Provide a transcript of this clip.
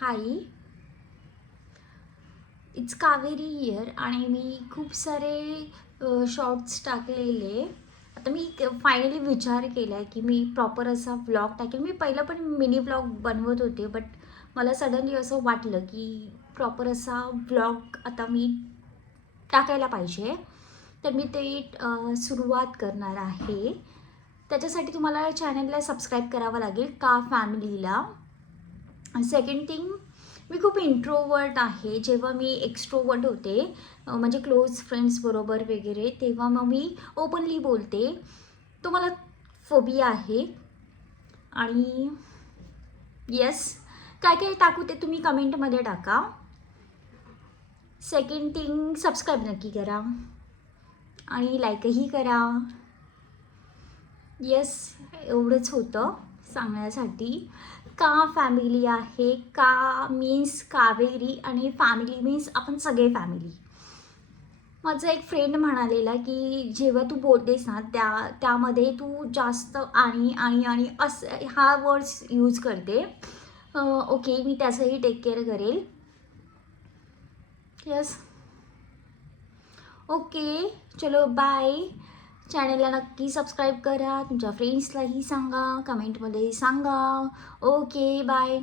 High, it's Kaveri here आणि मी खूप सारे शॉर्ट्स टाकलेले. आता मी फायनली विचार केला आहे की मी प्रॉपर असा व्लॉग टाकेल. मी पहिलं पण मिनी व्लॉग बनवत होते, बट मला सडनली असं वाटलं की प्रॉपर असा व्लॉग आता मी टाकायला पाहिजे. तर मी ते सुरुवात करणार आहे. त्याच्यासाठी तुम्हाला चॅनलला सबस्क्राईब करावं लागेल का फॅमिलीला. सेकंड थिंग, मी खूप इंट्रोवर्ट आहे. जेव्हा मी एक्स्ट्रोवर्ट होते म्हणजे क्लोज फ्रेंड्सबरोबर वगैरे, तेव्हा मग मी ओपनली बोलते. तो मला फोबिया आहे. आणि येस, काय काय टाकू ते तुम्ही कमेंटमध्ये टाका. सेकंड थिंग, सबस्क्राईब नक्की करा आणि लाईकही करा. येस, एवढंच होतं सांगण्यासाठी. का फॅमिली आहे, का मीन्स कावेरी आणि फॅमिली मीन्स आपण सगळे फॅमिली. माझा एक फ्रेंड म्हणालेला की जेव्हा तू बोलतेस ना त्यामध्ये तू जास्त आणि आणि आणि असं हा वर्ड्स यूज करते. ओके, मी त्याचंही टेक केअर करेल. यस, ओके, चलो बाय. चॅनलला नक्की सबस्क्राईब करा, तुमच्या फ्रेंड्सलाही सांगा, कमेंटमध्ये सांगा. Okay, bye.